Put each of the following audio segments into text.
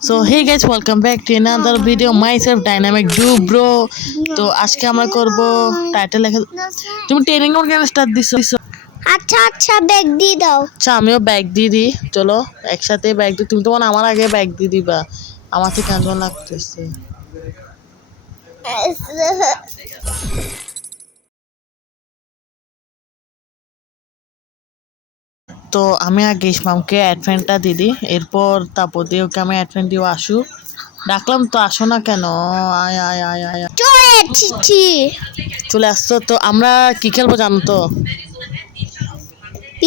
So hey guys, welcome back to another video. Myself Dynamic Dude bro. তো আজকে আমরা করব টাইটেল লেখা। তুমি ট্রেনিং কোন কেন স্টার্ট দিছো? আচ্ছা আচ্ছা ব্যাগ দিয়ে দাও। আচ্ছা আমিও ব্যাগ দিয়ে দিই, চলো একসাথে ব্যাগ দিই। তুমি তো আমার আগে ব্যাগ দিয়ে দিবা, আমার থেকে কেমন লাগতেছে। তো আমি আগে ইসমামকে অ্যাডভেন্টটা দিয়ে দিই, এরপর তারপর দিয়ে ওকে আমি অ্যাডভেন্ট দিও। আসুক, ডাকলাম তো আসো না কেন? আয় আয় আয় আয় আয়। চলে আসছো তো। আমরা কি খেলবো জানো তো?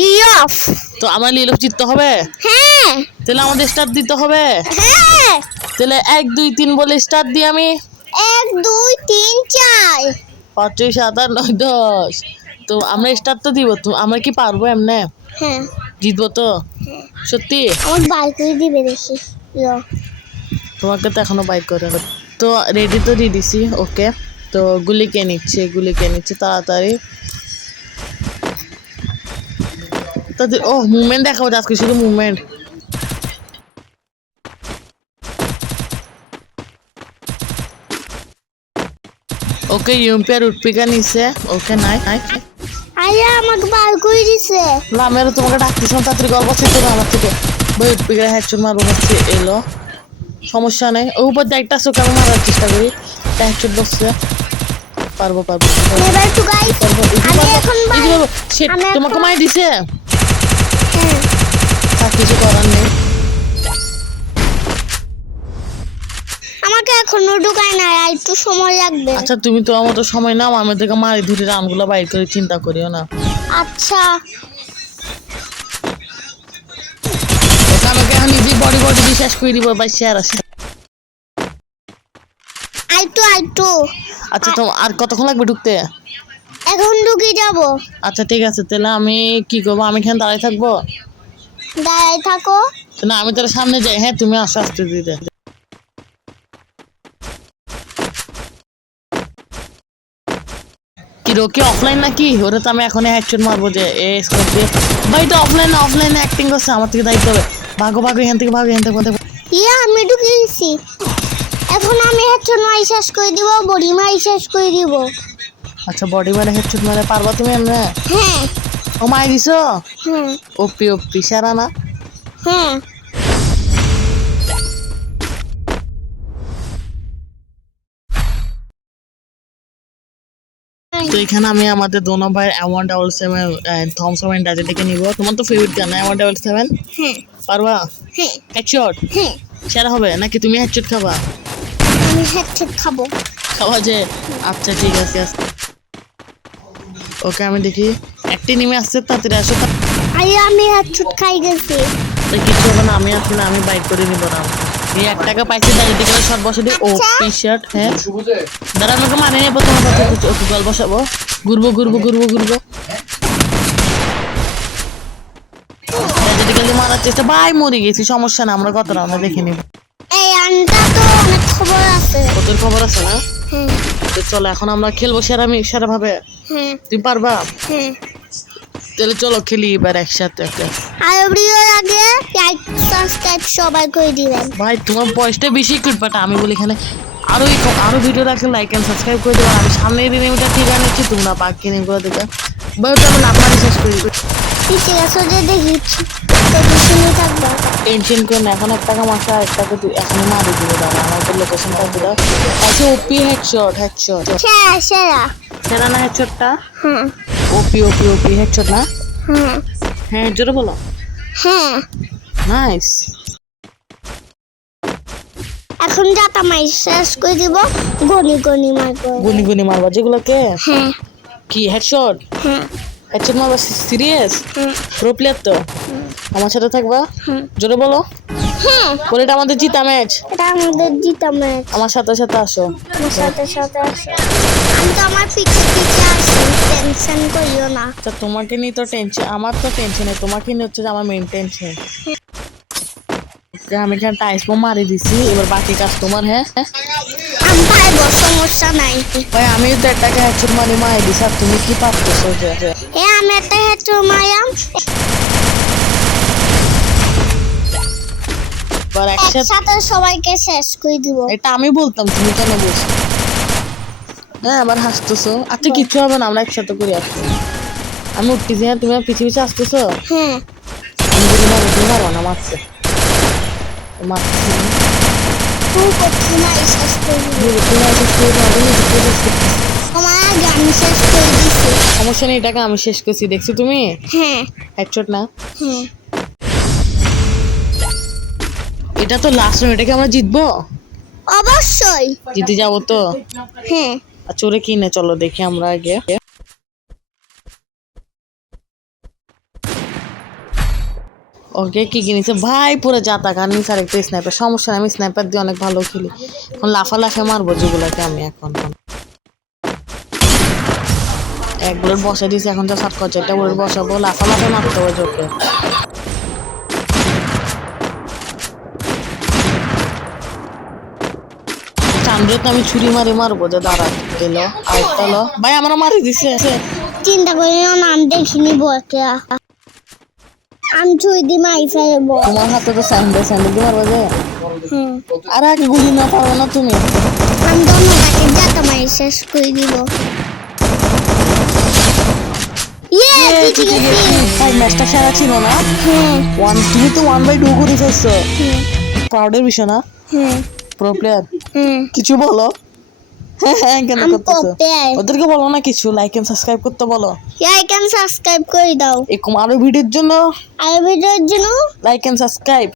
ইয়ফ। তো আমার লিলফ জিততে হবে। হ্যাঁ তাহলে আমাদের স্টার্ট দিতে হবে। হ্যাঁ তাহলে 1 2 3 বলে স্টার্ট দিই আমি। 1 2 3 4 5 6 7 8 9 10। তো আমরা স্টার্ট তো দিব। তো আমরা কি পারবো এমনে? হ্যাঁ জিতবো তো? সত্যি? আমার বাইক করে দিবে দেখি। তোমাকে তো এখনো বাইক করে হবে। তো রেডি তো দিয়ে দিছি। ওকে, তো গুলি কে নিচ্ছে তাড়াতাড়ি। তাদের ও মুভমেন্ট দেখাবো আজকে, শুধু মুভমেন্ট। ওকে ইউম্পি আর উটপিকা নিছে। ওকে নাই নাই আরে আমাকে বার করে দিছে। না আমি আরো তোমাকে ডাকতেছিলাম, তাড়াতাড়ি গল্প শেষ করো আমার থেকে। ভাই উটপিকা হেডশট মারবো হচ্ছে, এলো সমস্যা নেই। ও উপর দিয়ে একটা চোখ আমি মারার চেষ্টা করি। হেডশট বসছে, পারবো পারবো এবার তো গাইস আমি এখন তোমাকে মাই দিছে। হ্যাঁ আর কিছু করার নেই। আমাকে এখনো ঢুকায় না, আর একটু সময় লাগবে। আচ্ছা তুমি তো আমার তো সময় নাও, আমি থেকে মারি ধরে রানগুলো বাইর করে, চিন্তা করিও না। আচ্ছা আমাকে এখন নিজে বডি দিয়ে শেষ করে দিব ভাই, শেয়ার আছে। আইটু আচ্ছা তো আর কতক্ষণ লাগবে ঢুকতে? এখন ঢুকে যাব। আচ্ছা ঠিক আছে, তাহলে আমি কি করবো? আমি এখানে দাঁড়াই থাকবো? দাঁড়াই থাকো। না আমি তাহলে সামনে যাই। হ্যাঁ তুমি আসো আসতে দিতে। কি রোকে অফলাইন নাকি? ওরা তো আমি এখন হেডশট মারবো যে এ স্কোপ দিয়ে। ভাই তো অফলাইনে অ্যাক্টিং করছে, আমার থেকে দায়িত্ব হবে। ভাগো এখান থেকে ভাগো। আমি ঢুকে গেছি। এখন আমি হেডশট মারি শেষ করে দিব, বডি মারি শেষ করে দিব। আচ্ছা বডি মারে হেডশট মারে পারবা তুমি এমনে? হ্যাঁ ও মাই দিছো? হ্যাঁ ওপি সারা না। হ্যাঁ তো এখানে আমি আমাদের দোনো ভাইয়ের M177 থমসন ডাজে থেকে নিব। তোমার তো ফেভারিট গান M177। হ্যাঁ পারবা? হ্যাঁ হেডশট হ্যাঁ সেরা হবে নাকি তুমি হেডশট খাবা? আমি হেডশট খাবো। খাওয়া যে? আচ্ছা ঠিক আছে। ওকে আমি দেখি একটি নেমে আসছে, তাড়াতাড়ি আসো। আরে আমি হেডশট খাই গেছি। কিছু হবে না, আমি আসলে আমি বাইক করে নিব না। এই 1 টাকা পাইছি, দাঁড়িয়ে দিকে শর্ট বসে দিই। ও টি শার্ট। হ্যাঁ দাঁড়া, আমাকে মানে নেবো তোমার কথা। ওকে গল বসাবো, ঘুরবো। মারার চেষ্টা। ভাই মরে গেছি, সমস্যা না, আমরা কত রাউন্ডে দেখে নিব। এই আনটা তো অনেক খবর আছে। ওদের খবর আছে না? হ্যাঁ তো চলো এখন আমরা খেলবো সেরা ভাবে। হ্যাঁ তুমি পারবা? হ্যাঁ তাহলে চলো খেলি এবার একসাথে। আর ভিডিওর আগে লাইক সাবস্ক্রাইব সবাই করে দিবেন। ভাই তোমার বয়সটা বেশি বাট আমি বলি এখানে আরো ভিডিও রাখলে লাইক এন্ড সাবস্ক্রাইব করে দেবো। আমি সামনের দিন এটা ঠিক আনিচ্ছি, তোমরা বাকি নিগুলো দেখে ভাই ওটা আমি আপনারই শেষ করে দিবো। ঠিক আছে যে দেখি থাকবো। টেনশন করে না, এখন 1 টাকা মাসে 1 টাকা এখন মারি দিবে। দাঁড়া আমার তো লোকেশনটা দিল। আচ্ছা ওপি হেডশট সেরা না হেডশটটা? হ্যাঁ ওপি হেডশট না? হ্যাঁ হ্যাঁ জোরে বলো। হ্যাঁ নাইস। এখন যাতা মাই শেষ করে দিব, গনি মারবো। গুলি মারবা যেগুলোকে? হ্যাঁ কি হেডশট? হ্যাঁ হেডশট মারবা? সিরিয়াস? প্রো প্লেয়ার তো? আমার সাথে থাকবা? জোরে বলো। হ্যাঁ বলে এটা আমাদের জিতা ম্যাচ। এটা আমাদের জিতা ম্যাচ। আমার সাথে আসো। আমার সাথে আসো। আমি তো আমার পিছে আসি, টেনশন করিও না। তা তোমাকে নিয়ে তো টেনশন, আমার তো টেনশন নেই, তোমাকে নিয়ে হচ্ছে যে আমার মেইন টেনশন। আমি এখানে টাইস বোম মারি দিছি, এবার বাকি কাজ তোমার। হ্যাঁ আমি পারবো, সমস্যা নাই। ভাই আমি তো একটাকে হেডশট মারি দিছি, আর তুমি কি পারতেছো? আমি একটা হেডশট মারাম। এবার একসাথে একসাথে সবাইকে শেষ করে দিব। এটা আমি বলতাম, তুমি কেন বলছো? হ্যাঁ আবার হাসতেছো। আচ্ছা কিছু হবে না, আমরা একসাথে করে আসবো। আমি উঠতেছি, হ্যাঁ তুমি পিছিয়ে পিছিয়ে আসতেছো। হ্যাঁ আমি যদি মারো তুমি পারবো না মারতে, মারতেছি না। তুই করছি না, এই শেষ করে দিব। তুমি আগে খেয়ে দাও, আমি নিজে খেয়ে শেষ করতেছি। আমার আগে আমি শেষ করে দিছি। সমস্যা নেই, এটাকে আমি শেষ করছি, দেখছো তুমি? হ্যাঁ হেডশট না, হ্যাঁ এটা তো লাস্ট রাউন্ড, এটাকে আমরা জিতবো, অবশ্যই। জিতে যাবো তো। হ্যাঁ আচ্ছা ওরে কিনে চলো দেখি আমরা আগে। ওকে কি কিনেছে ভাই, পুরো জাতা গান নিচে আরেকটা স্নাইপার। সমস্যা নেই, আমি স্নাইপার দিয়ে অনেক ভালো খেলি। এখন লাফা লাফে মারবো যেগুলাকে আমি এখন। এক বুলেট বসে দিয়েছি, এখন তো 7 করছে, একটা বুলেট বসাবো, লাফা লাফে মারতে হবে চোখে। চান্দ্রে তো আমি ছুরি মারি মারবো, যে দাঁড়া এলো আরেকটা লো ভাই, আমরা মারি দিছে। চিন্তা করিও না, আমি দেখিনি বলতে। আমি ছুঁই দি মাই ফেলবো। তোমার হাতে তো স্যান্ডেল দিয়ে মারবো যে। হ্যাঁ আরে আগে গুলি না পারবো না তুমি। আমি দোনোটাকে যাতে মাই শেষ করে দিব। জিতে গেছি। ভাই ম্যাচটা সেরা ছিল না? হ্যাঁ তুমি তো 1/2 করে ফেলছো। হ্যাঁ প্রাউডের বিষয় না? হ্যাঁ প্রো প্লেয়ার হ্যাঁ কিছু বলো। হ্যাঁ কেন আমি করতেছো? করতে ওদেরকে বলো না কিছু, লাইক এন্ড সাবস্ক্রাইব করতে বলো। লাইক এন্ড সাবস্ক্রাইব করে দাও। এরকম আরো ভিডিওর জন্য আর ভিডিওর জন্য লাইক এন্ড সাবস্ক্রাইব।